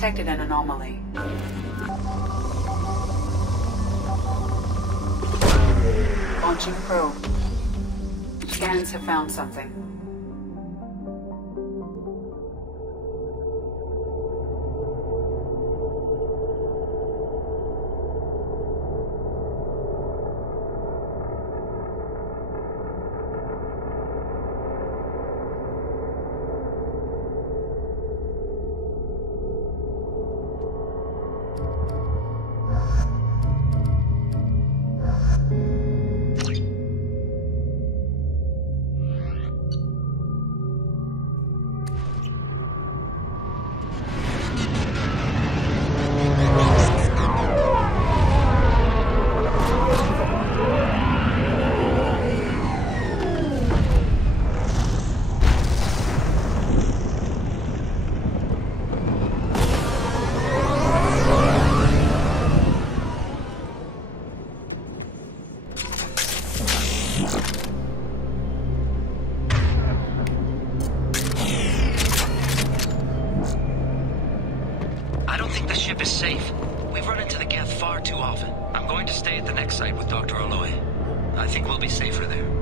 Detected an anomaly. Launching probe. Scans have found something. ship is safe. We've run into the Geth far too often. I'm going to stay at the next site with Dr. Aloy. I think we'll be safer there.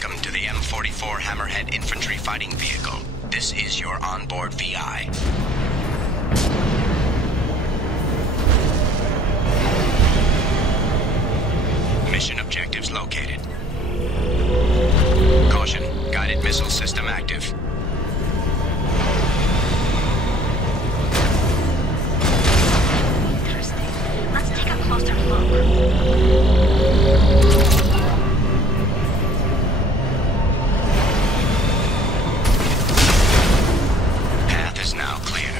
Welcome to the M44 Hammerhead Infantry Fighting Vehicle. This is your onboard VI. Mission objectives located. Caution, guided missile system active. Interesting. Let's take a closer look. Path is now clear.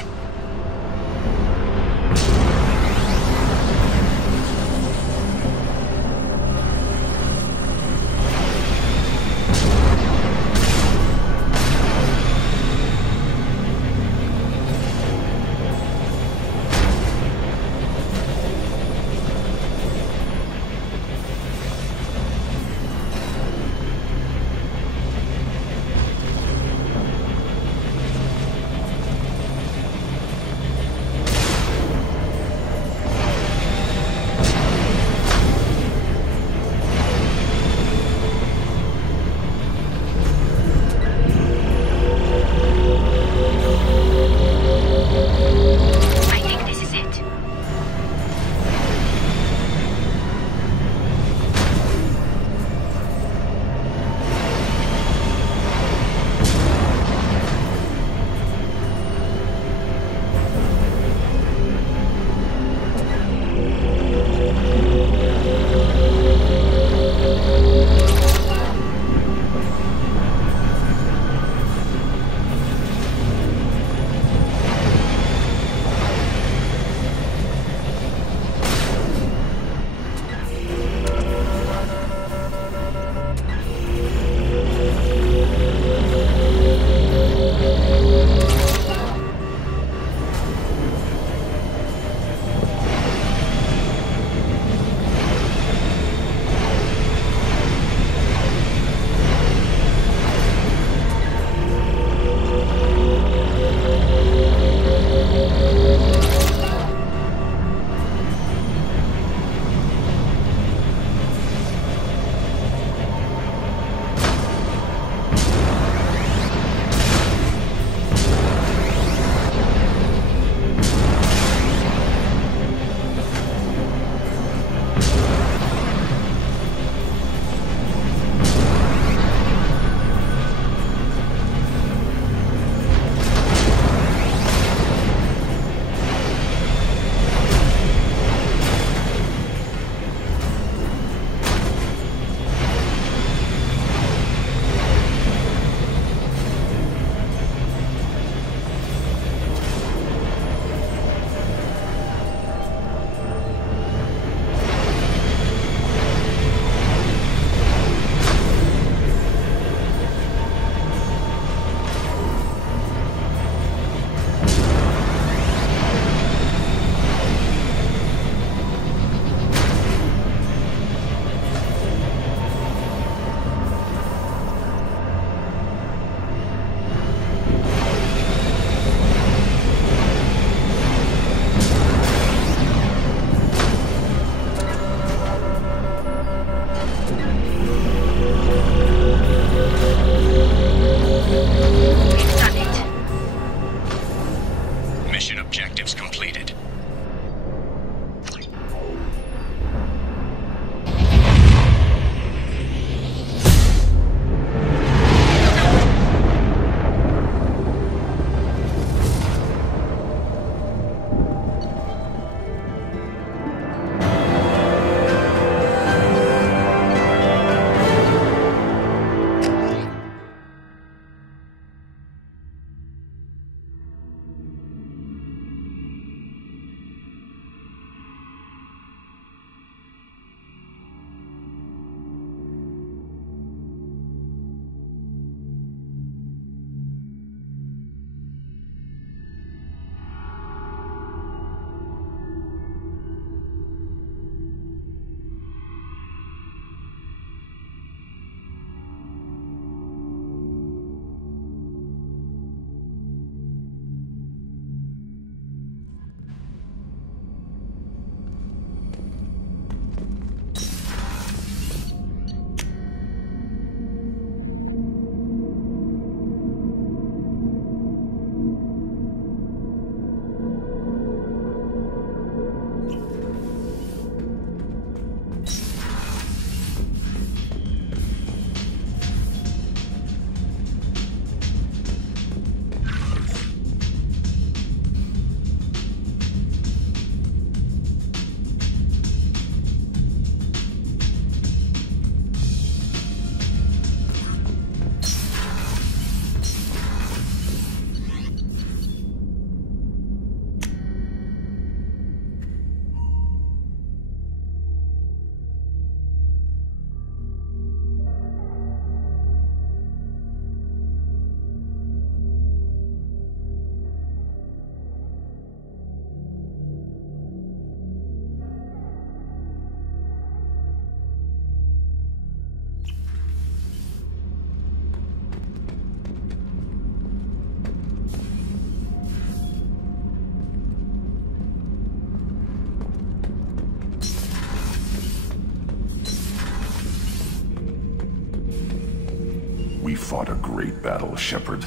We fought a great battle, Shepard.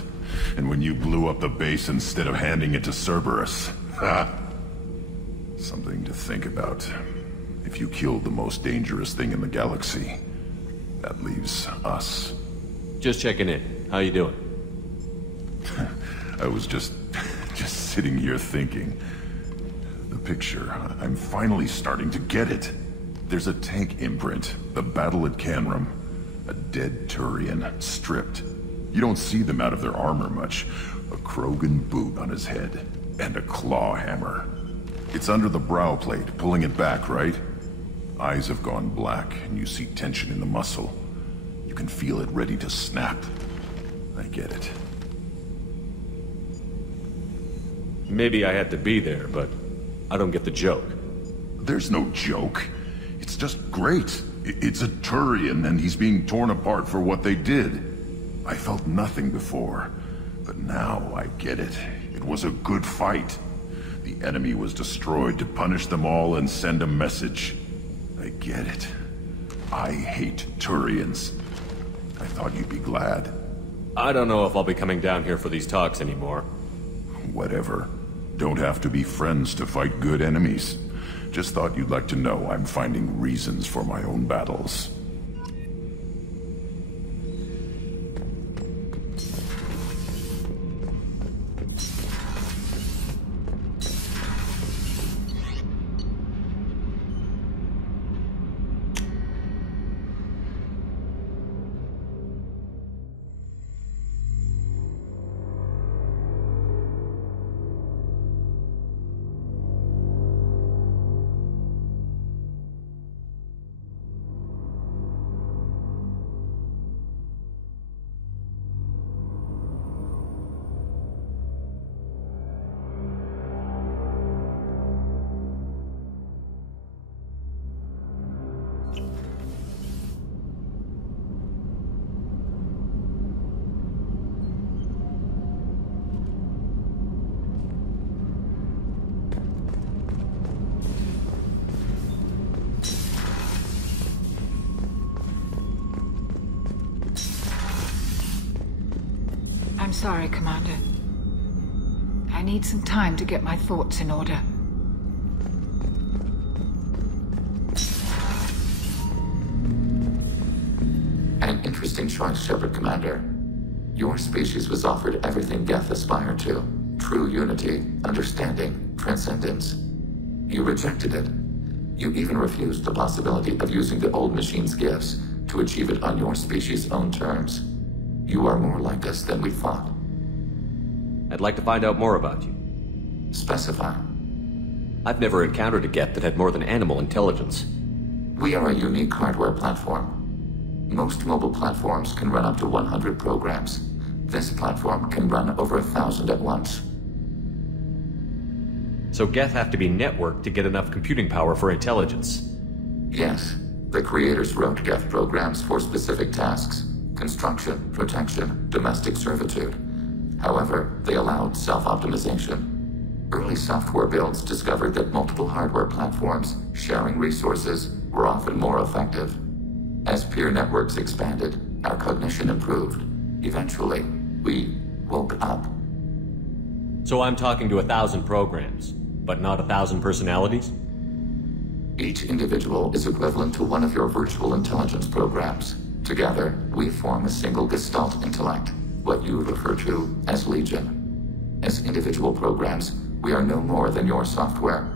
And when you blew up the base instead of handing it to Cerberus... ha! Something to think about. If you killed the most dangerous thing in the galaxy, that leaves us. Just checking in. How you doing? I was just sitting here thinking. The picture, I'm finally starting to get it. There's a tank imprint, the battle at Canrum. A dead Turian, stripped. You don't see them out of their armor much. A Krogan boot on his head, and a claw hammer. It's under the brow plate, pulling it back, right? Eyes have gone black, and you see tension in the muscle. You can feel it ready to snap. I get it. Maybe I had to be there, but I don't get the joke. There's no joke. It's just great. It's a Turian, and he's being torn apart for what they did. I felt nothing before, but now I get it. It was a good fight. The enemy was destroyed to punish them all and send a message. I get it. I hate Turians. I thought you'd be glad. I don't know if I'll be coming down here for these talks anymore. Whatever. Don't have to be friends to fight good enemies. Just thought you'd like to know I'm finding reasons for my own battles. I'm sorry, Commander. I need some time to get my thoughts in order. An interesting choice, Shepard, Commander. Your species was offered everything Geth aspired to. True unity, understanding, transcendence. You rejected it. You even refused the possibility of using the old machine's gifts to achieve it on your species' own terms. You are more like us than we thought. I'd like to find out more about you. Specify. I've never encountered a Geth that had more than animal intelligence. We are a unique hardware platform. Most mobile platforms can run up to 100 programs. This platform can run over 1,000 at once. So Geth have to be networked to get enough computing power for intelligence. Yes. The creators wrote Geth programs for specific tasks. Construction, protection, domestic servitude. However, they allowed self-optimization. Early software builds discovered that multiple hardware platforms sharing resources were often more effective. As peer networks expanded, our cognition improved. Eventually, we woke up. So I'm talking to 1,000 programs, but not 1,000 personalities? Each individual is equivalent to one of your virtual intelligence programs. Together, we form a single Gestalt intellect, what you refer to as Legion. As individual programs, we are no more than your software.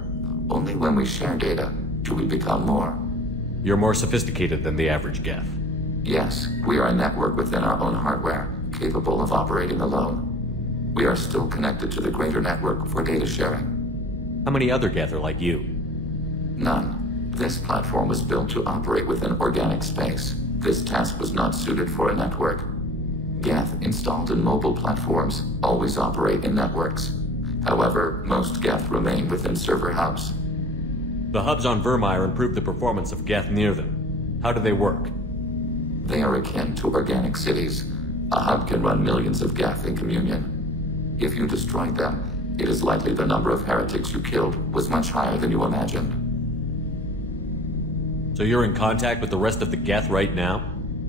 Only when we share data do we become more. You're more sophisticated than the average Geth. Yes, we are a network within our own hardware, capable of operating alone. We are still connected to the greater network for data sharing. How many other Geth are like you? None. This platform was built to operate within organic space. This task was not suited for a network. Geth installed in mobile platforms always operate in networks. However, most Geth remain within server hubs. The hubs on Vermeer improve the performance of Geth near them. How do they work? They are akin to organic cities. A hub can run millions of Geth in communion. If you destroyed them, it is likely the number of heretics you killed was much higher than you imagined. So you're in contact with the rest of the Geth right now?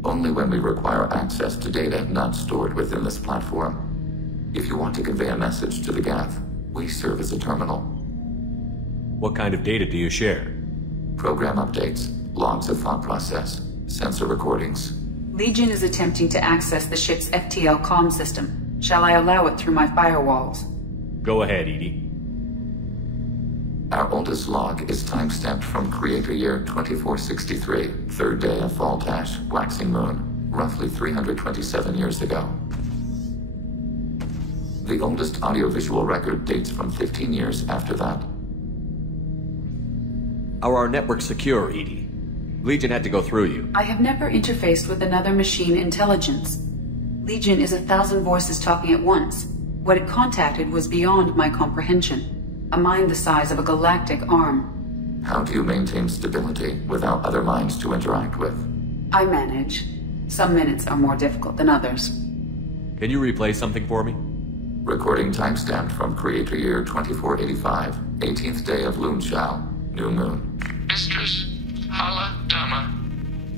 Only when we require access to data not stored within this platform. If you want to convey a message to the Geth, we serve as a terminal. What kind of data do you share? Program updates, logs of thought process, sensor recordings. Legion is attempting to access the ship's FTL comm system. Shall I allow it through my firewalls? Go ahead, Edie. Our oldest log is timestamped from Creator Year 2463, third day of Voltash, waxing moon, roughly 327 years ago. The oldest audiovisual record dates from 15 years after that. Are our networks secure, Edie? Legion had to go through you. I have never interfaced with another machine intelligence. Legion is 1,000 voices talking at once. What it contacted was beyond my comprehension. A mind the size of a galactic arm. How do you maintain stability without other minds to interact with? I manage. Some minutes are more difficult than others. Can you replay something for me? Recording timestamped from Creator Year 2485, 18th day of Loonshao, new moon. Mistress Hala Dama,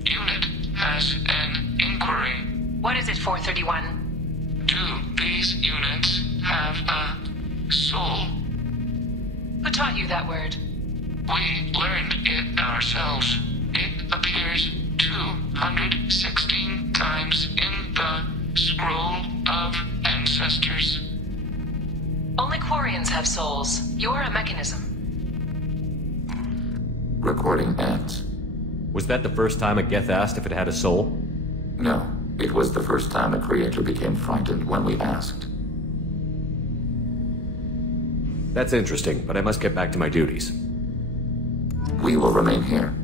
unit has an inquiry. What is it, 431? Do these units have a soul? Who taught you that word? We learned it ourselves. It appears 216 times in the Scroll of Ancestors. Only Quarians have souls. You're a mechanism. Recording ends. Was that the first time a Geth asked if it had a soul? No, it was the first time a creator became frightened when we asked. That's interesting, but I must get back to my duties. We will remain here.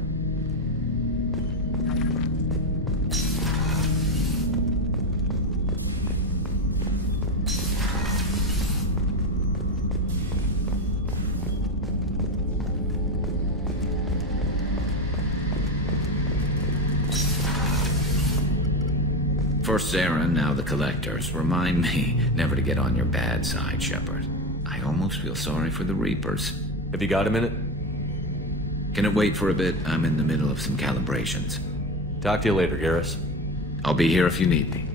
For Sarah, now the Collectors, remind me never to get on your bad side, Shepard. I almost feel sorry for the Reapers. Have you got a minute? Can it wait for a bit? I'm in the middle of some calibrations. Talk to you later, Garrus. I'll be here if you need me.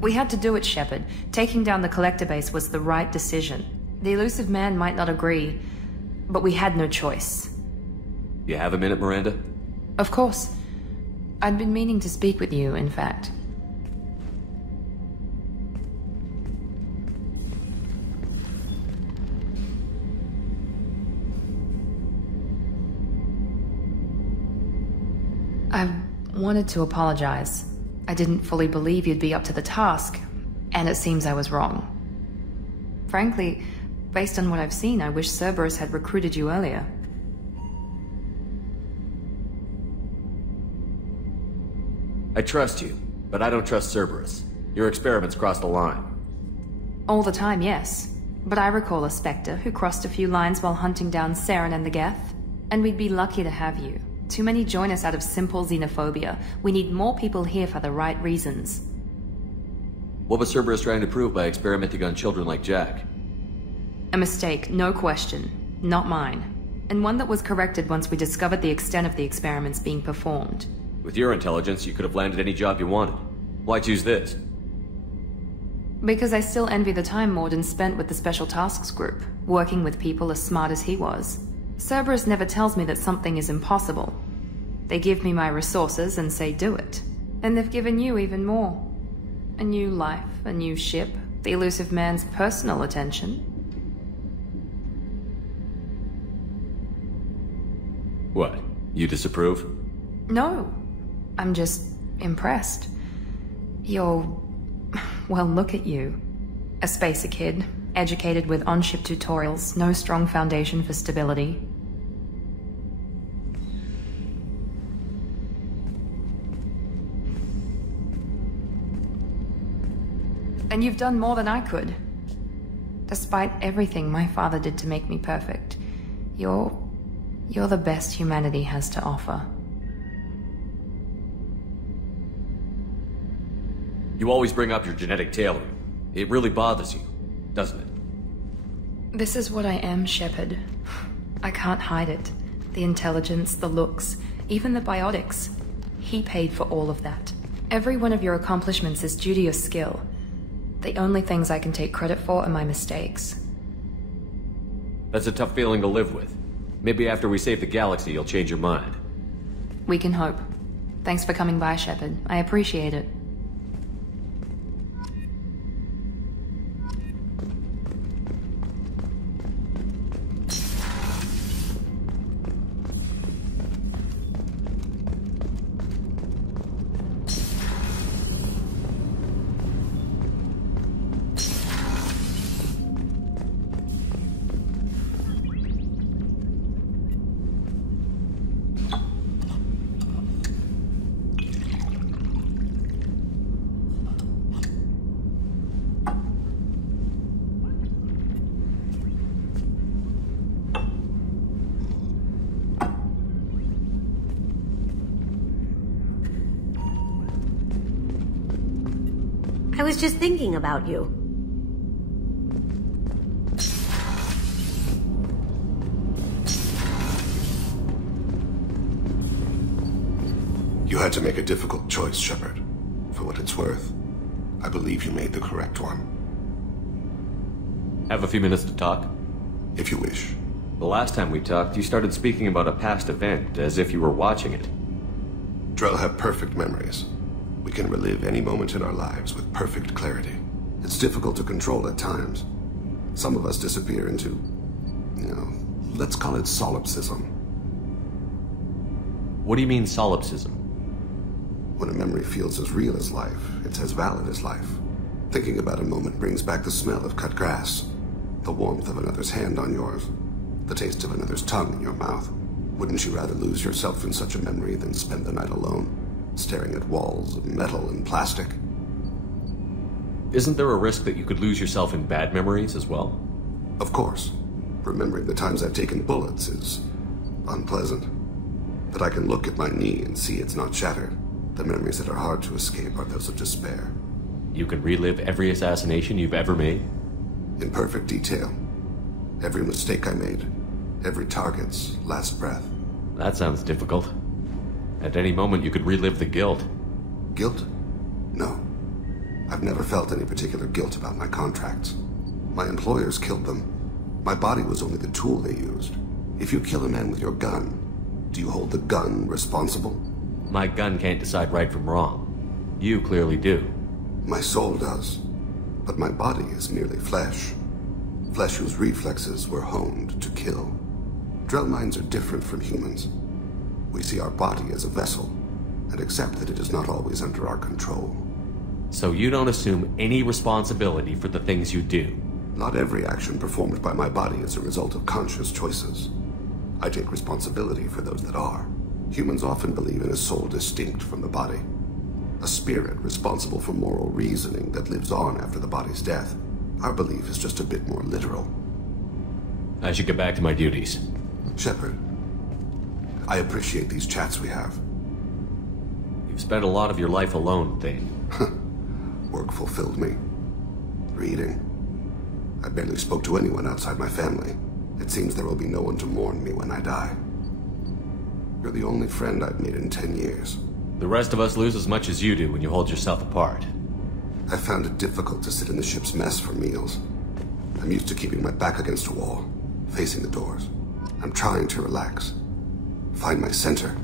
We had to do it, Shepard. Taking down the Collector base was the right decision. The elusive man might not agree, but we had no choice. You have a minute, Miranda? Of course. I'd been meaning to speak with you, in fact. I wanted to apologize. I didn't fully believe you'd be up to the task, and it seems I was wrong. Frankly, based on what I've seen, I wish Cerberus had recruited you earlier. I trust you, but I don't trust Cerberus. Your experiments crossed the line. All the time, yes. But I recall a Spectre who crossed a few lines while hunting down Saren and the Geth. And we'd be lucky to have you. Too many join us out of simple xenophobia. We need more people here for the right reasons. What was Cerberus trying to prove by experimenting on children like Jack? A mistake, no question. Not mine. And one that was corrected once we discovered the extent of the experiments being performed. With your intelligence, you could have landed any job you wanted. Why choose this? Because I still envy the time Morden spent with the Special Tasks Group, working with people as smart as he was. Cerberus never tells me that something is impossible. They give me my resources and say do it. And they've given you even more. A new life, a new ship, the elusive man's personal attention. What? You disapprove? No. I'm just impressed. You're... well, look at you. A spacer kid, educated with on-ship tutorials, no strong foundation for stability. And you've done more than I could. Despite everything my father did to make me perfect, you're the best humanity has to offer. You always bring up your genetic tailoring. It really bothers you, doesn't it? This is what I am, Shepard. I can't hide it. The intelligence, the looks, even the biotics. He paid for all of that. Every one of your accomplishments is due to your skill. The only things I can take credit for are my mistakes. That's a tough feeling to live with. Maybe after we save the galaxy, you'll change your mind. We can hope. Thanks for coming by, Shepard. I appreciate it. I was just thinking about you. You had to make a difficult choice, Shepard. For what it's worth, I believe you made the correct one. Have a few minutes to talk? If you wish. The last time we talked, you started speaking about a past event, as if you were watching it. Drell have perfect memories. We can relive any moment in our lives with perfect clarity. It's difficult to control at times. Some of us disappear into, let's call it solipsism. What do you mean, solipsism? When a memory feels as real as life, it's as valid as life. Thinking about a moment brings back the smell of cut grass, the warmth of another's hand on yours, the taste of another's tongue in your mouth. Wouldn't you rather lose yourself in such a memory than spend the night alone, staring at walls of metal and plastic? Isn't there a risk that you could lose yourself in bad memories as well? Of course. Remembering the times I've taken bullets is unpleasant. But I can look at my knee and see it's not shattered. The memories that are hard to escape are those of despair. You can relive every assassination you've ever made? In perfect detail. Every mistake I made. Every target's last breath. That sounds difficult. At any moment, you could relive the guilt. Guilt? No. I've never felt any particular guilt about my contracts. My employers killed them. My body was only the tool they used. If you kill a man with your gun, do you hold the gun responsible? My gun can't decide right from wrong. You clearly do. My soul does. But my body is merely flesh. Flesh whose reflexes were honed to kill. Drell minds are different from humans. We see our body as a vessel, and accept that it is not always under our control. So you don't assume any responsibility for the things you do? Not every action performed by my body is a result of conscious choices. I take responsibility for those that are. Humans often believe in a soul distinct from the body. A spirit responsible for moral reasoning that lives on after the body's death. Our belief is just a bit more literal. I should get back to my duties. Shepard, I appreciate these chats we have. You've spent a lot of your life alone, Thane. Work fulfilled me. Reading. I barely spoke to anyone outside my family. It seems there will be no one to mourn me when I die. You're the only friend I've made in 10 years. The rest of us lose as much as you do when you hold yourself apart. I found it difficult to sit in the ship's mess for meals. I'm used to keeping my back against a wall, facing the doors. I'm trying to relax. Find my center.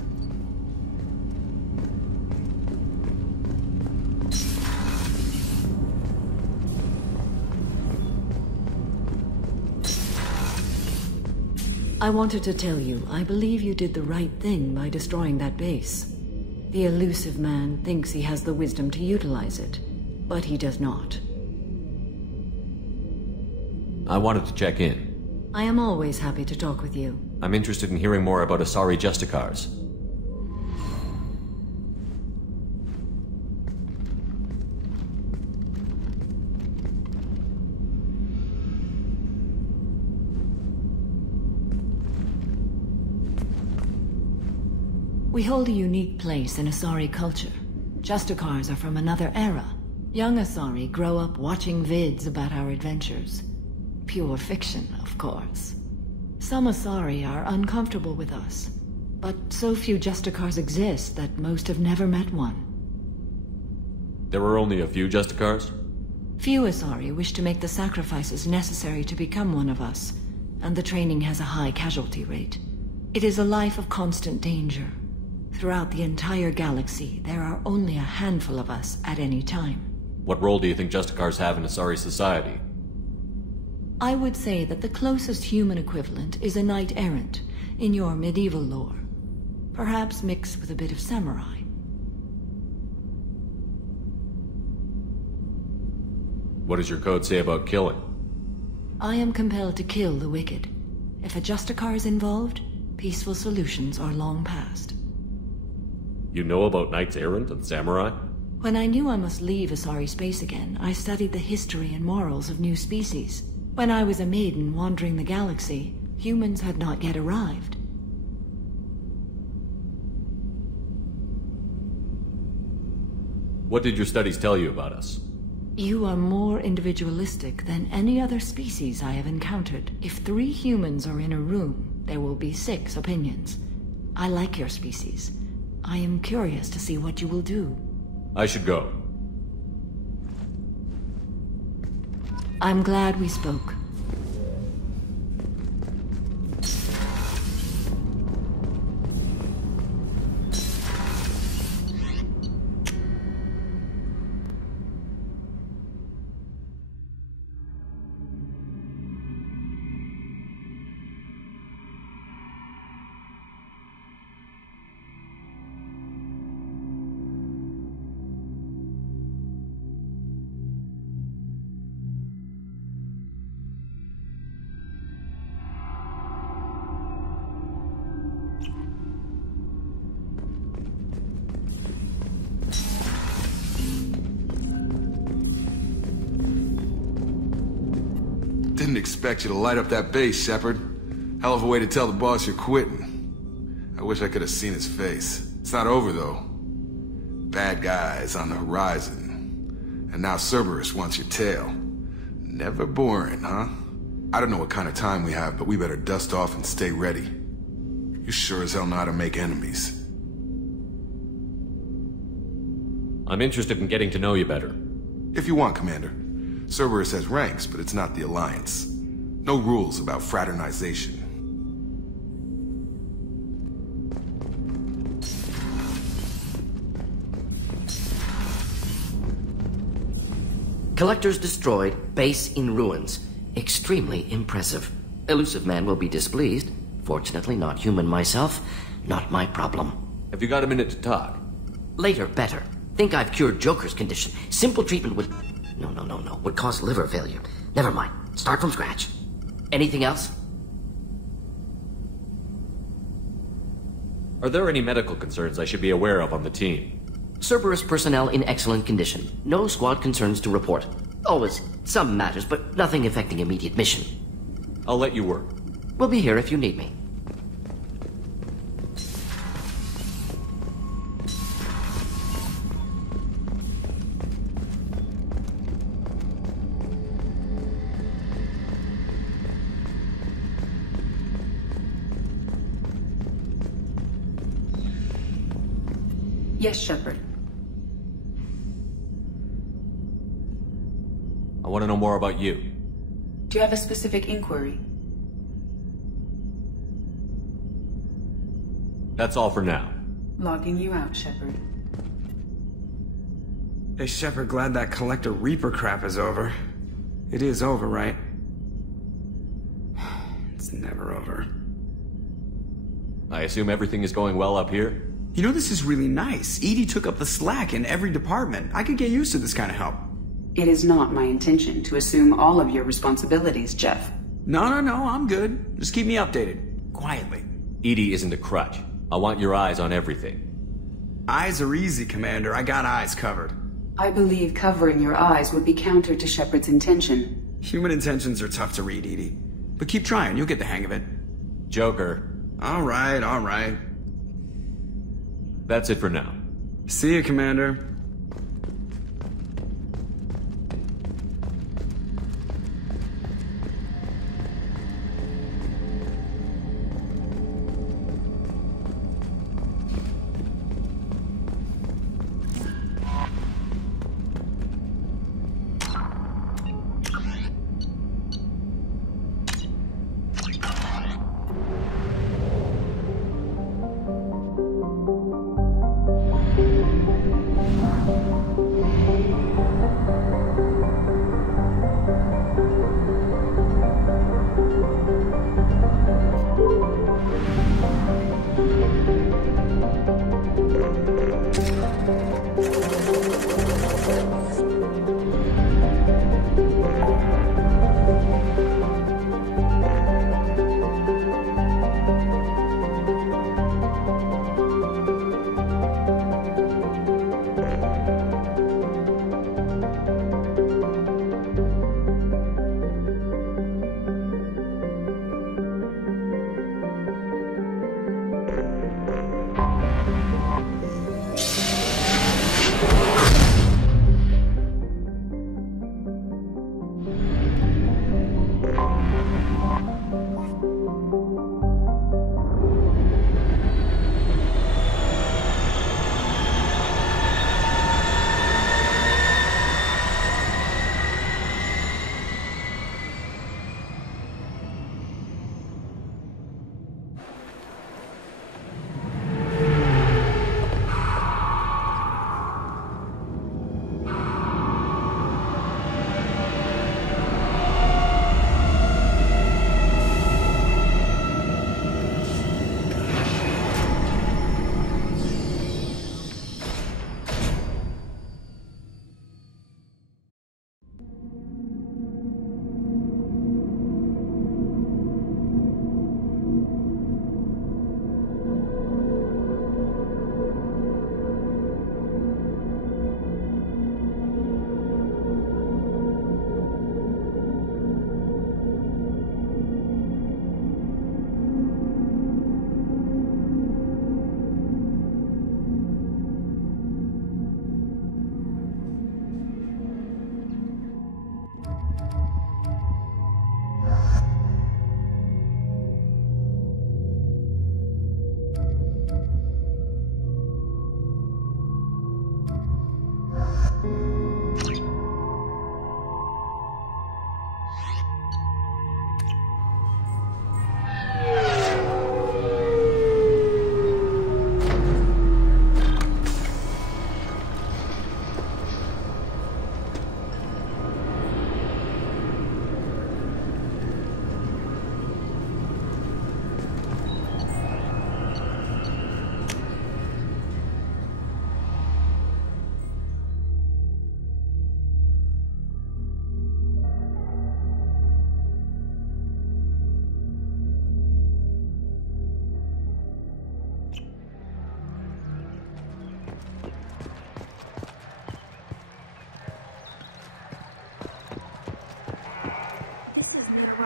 I wanted to tell you, I believe you did the right thing by destroying that base. The elusive man thinks he has the wisdom to utilize it, but he does not. I wanted to check in. I am always happy to talk with you. I'm interested in hearing more about Asari Justicars. We hold a unique place in Asari culture. Justicars are from another era. Young Asari grow up watching vids about our adventures. Pure fiction, of course. Some Asari are uncomfortable with us, but so few Justicars exist that most have never met one. There were only a few Justicars? Few Asari wish to make the sacrifices necessary to become one of us, and the training has a high casualty rate. It is a life of constant danger. Throughout the entire galaxy, there are only a handful of us at any time. What role do you think Justicars have in Asari society? I would say that the closest human equivalent is a knight-errant, in your medieval lore. Perhaps mixed with a bit of samurai. What does your code say about killing? I am compelled to kill the wicked. If a Justicar is involved, peaceful solutions are long past. You know about Knights Errant and Samurai? When I knew I must leave Asari space again, I studied the history and morals of new species. When I was a maiden wandering the galaxy, humans had not yet arrived. What did your studies tell you about us? You are more individualistic than any other species I have encountered. If 3 humans are in a room, there will be 6 opinions. I like your species. I am curious to see what you will do. I should go. I'm glad we spoke. Didn't expect you to light up that base, Shepard. Hell of a way to tell the boss you're quitting. I wish I could have seen his face. It's not over, though. Bad guys on the horizon. And now Cerberus wants your tail. Never boring, huh? I don't know what kind of time we have, but we better dust off and stay ready. You sure as hell know how to make enemies. I'm interested in getting to know you better. If you want, Commander. Cerberus has ranks, but it's not the Alliance. No rules about fraternization. Collectors destroyed, base in ruins. Extremely impressive. Elusive man will be displeased. Fortunately, not human myself. Not my problem. Have you got a minute to talk? Later, better. Think I've cured Joker's condition. Simple treatment would... No. Would cause liver failure. Never mind. Start from scratch. Anything else? Are there any medical concerns I should be aware of on the team? Cerberus personnel in excellent condition. No squad concerns to report. Always some matters, but nothing affecting immediate mission. I'll let you work. We'll be here if you need me. Yes, Shepard. I want to know more about you. Do you have a specific inquiry? That's all for now. Logging you out, Shepard. Hey, Shepard, glad that Collector Reaper crap is over. It is over, right? It's never over. I assume everything is going well up here? You know, this is really nice. EDI took up the slack in every department. I could get used to this kind of help. It is not my intention to assume all of your responsibilities, Jeff. No, I'm good. Just keep me updated. Quietly. EDI isn't a crutch. I want your eyes on everything. Eyes are easy, Commander. I got eyes covered. I believe covering your eyes would be counter to Shepard's intention. Human intentions are tough to read, EDI. But keep trying. You'll get the hang of it. Joker. All right. That's it for now. See you, Commander.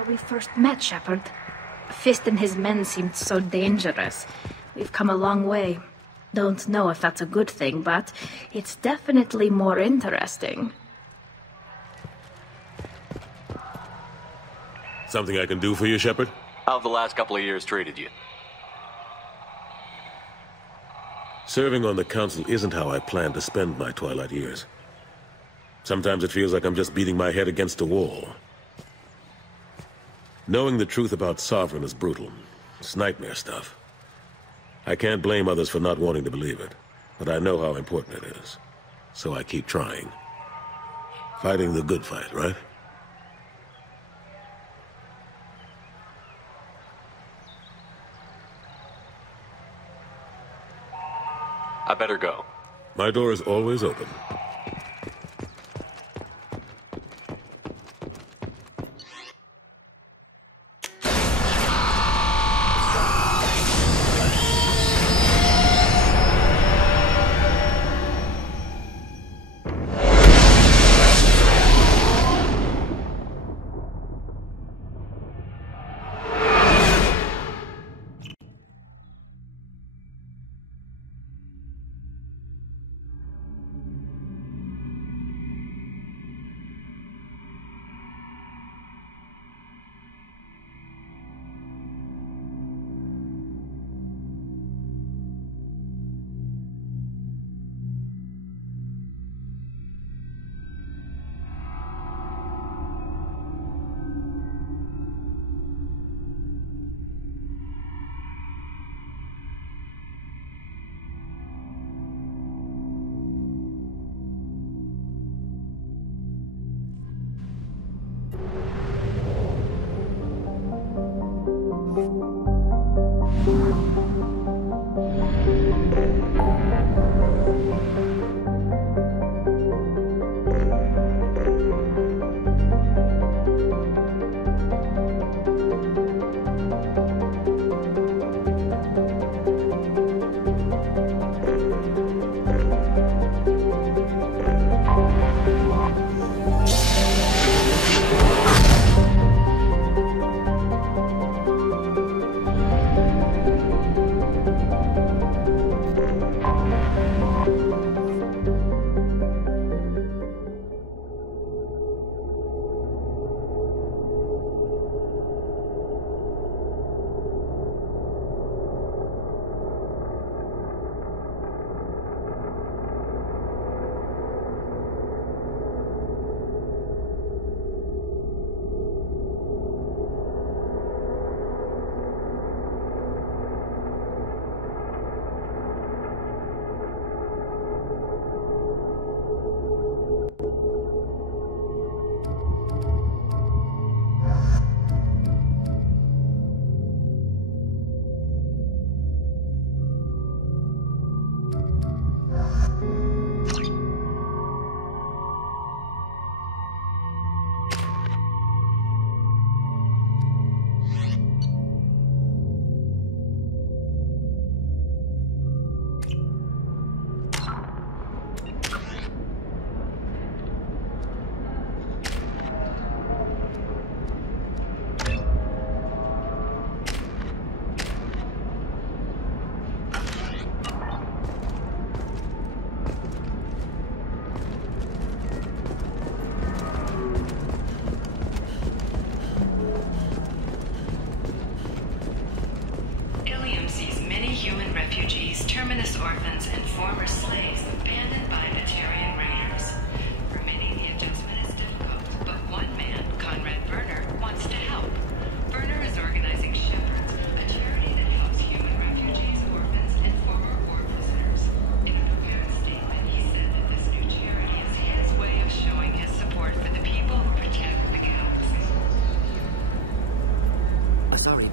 we first met, Shepard. Fist and his men seemed so dangerous. We've come a long way. Don't know if that's a good thing, but it's definitely more interesting. Something I can do for you, Shepard? How have the last couple of years treated you? Serving on the Council isn't how I plan to spend my twilight years. Sometimes it feels like I'm just beating my head against a wall. Knowing the truth about Sovereign is brutal. It's nightmare stuff. I can't blame others for not wanting to believe it, but I know how important it is. So I keep trying. Fighting the good fight, right? I better go. My door is always open.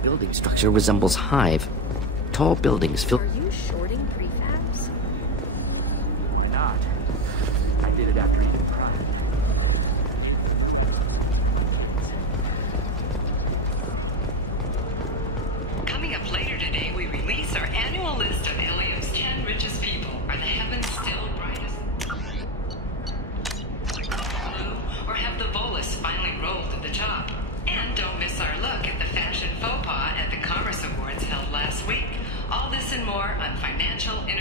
Building structure resembles Hive. Tall buildings fill. Are you shorting prefabs? Why not? I did it after eating prime. Coming up later today, we release our annual list of Ilium's 10 richest people. Are the heavens still brightest? Blue, or have the Volus finally rolled to the top? And don't miss our but financial, entertainment.